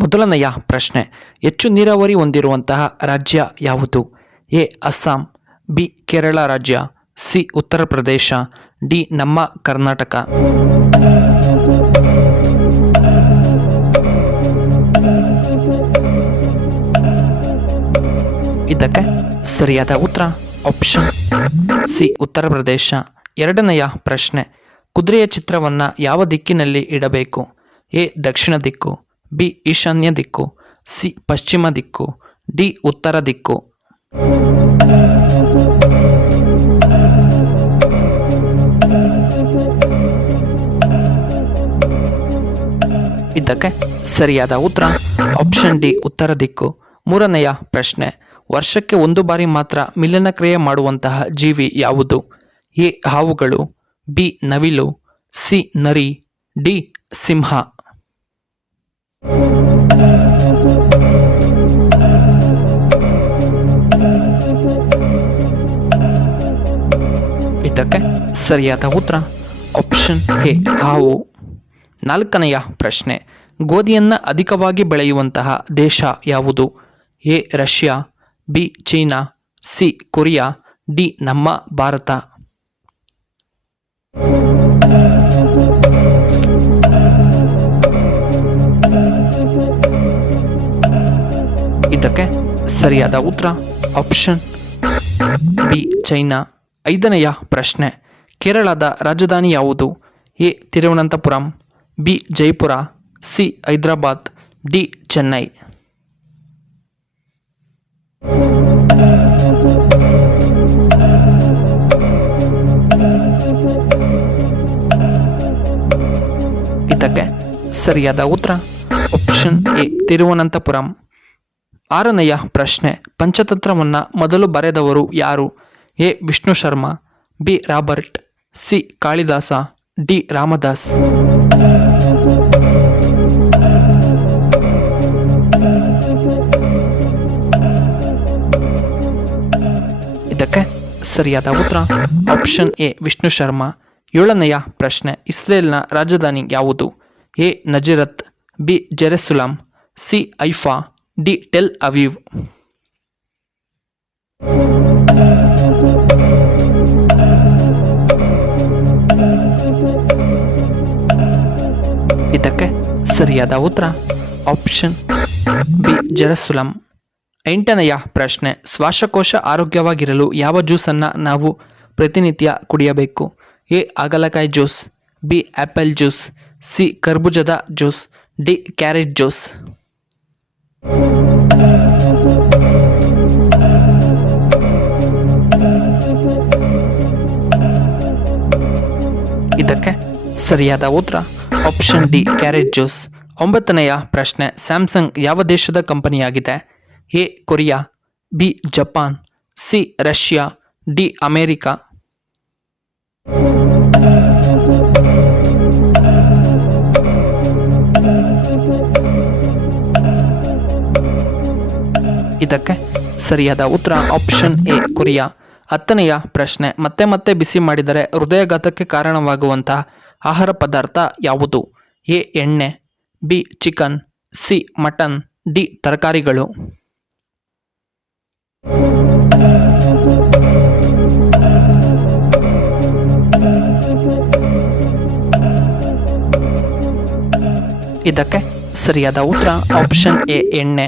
ಮೊದಲನೆಯ ಪ್ರಶ್ನೆ, ಹೆಚ್ಚು ನೀರಾವರಿ ಹೊಂದಿರುವಂತಹ ರಾಜ್ಯ ಯಾವುದು? ಎ ಅಸ್ಸಾಂ, ಬಿ ಕೇರಳ ರಾಜ್ಯ, ಸಿ ಉತ್ತರ ಪ್ರದೇಶ, ಡಿ ನಮ್ಮ ಕರ್ನಾಟಕ. ಇದಕ್ಕೆ ಸರಿಯಾದ ಉತ್ತರ ಆಪ್ಷನ್ ಸಿ ಉತ್ತರ ಪ್ರದೇಶ. ಎರಡನೆಯ ಪ್ರಶ್ನೆ, ಕುದುರೆಯ ಚಿತ್ರವನ್ನು ಯಾವ ದಿಕ್ಕಿನಲ್ಲಿ ಇಡಬೇಕು? ಎ ದಕ್ಷಿಣ ದಿಕ್ಕು, ಬಿ ಈಶಾನ್ಯ ದಿಕ್ಕು, ಸಿ ಪಶ್ಚಿಮ ದಿಕ್ಕು, ಡಿ ಉತ್ತರ ದಿಕ್ಕು. ಇದಕ್ಕೆ ಸರಿಯಾದ ಉತ್ತರ ಆಪ್ಷನ್ ಡಿ ಉತ್ತರ ದಿಕ್ಕು. ಮೂರನೆಯ ಪ್ರಶ್ನೆ, ವರ್ಷಕ್ಕೆ ಒಂದು ಬಾರಿ ಮಾತ್ರ ಮಿಲನಕ್ರಿಯೆ ಮಾಡುವಂತಹ ಜೀವಿ ಯಾವುದು? ಎ ಹಾವುಗಳು, ಬಿ ನವಿಲು, ಸಿ ನರಿ, ಡಿ ಸಿಂಹ. ಇದಕ್ಕೆ ಸರಿಯಾದ ಉತ್ತರ ಆಪ್ಷನ್ ಎ ಹಾವು. ನಾಲ್ಕನೆಯ ಪ್ರಶ್ನೆ, ಗೋಧಿಯನ್ನು ಅಧಿಕವಾಗಿ ಬೆಳೆಯುವಂತಹ ದೇಶ ಯಾವುದು? A Russia, B China, C Korea, D ನಮ್ಮ ಭಾರತ. ಇದಕ್ಕೆ ಸರಿಯಾದ ಉತ್ತರ ಆಪ್ಷನ್ ಬಿ ಚೈನಾ. ಐದನೆಯ ಪ್ರಶ್ನೆ, ಕೇರಳದ ರಾಜಧಾನಿ ಯಾವುದು? A Thiruvananthapuram, B Jaipur, C Hyderabad, D Chennai. ಇದಕ್ಕೆ ಸರಿಯಾದ ಉತ್ತರ ಆಪ್ಷನ್ ಎ ತಿರುವನಂತಪುರಂ. ಆರನೆಯ ಪ್ರಶ್ನೆ, ಪಂಚತಂತ್ರವನ್ನು ಮೊದಲು ಬರೆದವರು ಯಾರು? A Vishnu Sharma, B Robert, C Kalidasa, D Ramdas. ಇದಕ್ಕೆ ಸರಿಯಾದ ಉತ್ತರ ಆಪ್ಷನ್ ಎ ವಿಷ್ಣು ಶರ್ಮಾ. ಏಳನೆಯ ಪ್ರಶ್ನೆ, ಇಸ್ರೇಲ್ನ ರಾಜಧಾನಿ ಯಾವುದು? A Nazareth, B Jerusalem, C Haifa, D Tel Aviv. ಇದಕ್ಕೆ ಸರಿಯಾದ ಉತ್ತರ ಆಪ್ಷನ್ ಬಿ ಜೆರುಸಲೆಮ್. ಎಂಟನೆಯ ಪ್ರಶ್ನೆ, ಶ್ವಾಸಕೋಶ ಆರೋಗ್ಯವಾಗಿರಲು ಯಾವ ಜ್ಯೂಸನ್ನು ನಾವು ಪ್ರತಿನಿತ್ಯ ಕುಡಿಯಬೇಕು? ಎ ಹಾಗಲಕಾಯಿ juice, B apple juice, C ಕರ್ಬೂಜದ ಜ್ಯೂಸ್, ಡಿ ಕ್ಯಾರೆಟ್ ಜ್ಯೂಸ್. ಇದಕ್ಕೆ ಸರಿಯಾದ ಉತ್ತರ ಆಪ್ಷನ್ ಡಿ ಕ್ಯಾರೆಟ್ ಜ್ಯೂಸ್. ಒಂಬತ್ತನೆಯ ಪ್ರಶ್ನೆ, ಸ್ಯಾಮ್ಸಂಗ್ ಯಾವ ದೇಶದ ಕಂಪನಿಯಾಗಿದೆ? A Korea, B Japan, C Russia, D America. ಇದಕ್ಕೆ ಸರಿಯಾದ ಉತ್ತರ ಆಪ್ಷನ್ ಎ ಕೊರಿಯಾ. ಹತ್ತನೆಯ ಪ್ರಶ್ನೆ, ಮತ್ತೆ ಮತ್ತೆ ಬಿಸಿ ಮಾಡಿದರೆ ಹೃದಯಾಘಾತಕ್ಕೆ ಕಾರಣವಾಗುವಂತಹ ಆಹಾರ ಪದಾರ್ಥ ಯಾವುದು? ಎ ಎಣ್ಣೆ, B chicken, C mutton, D ತರಕಾರಿಗಳು. ಇದಕ್ಕೆ ಸರಿಯಾದ ಉತ್ತರ ಆಪ್ಷನ್ ಎ ಎಣ್ಣೆ.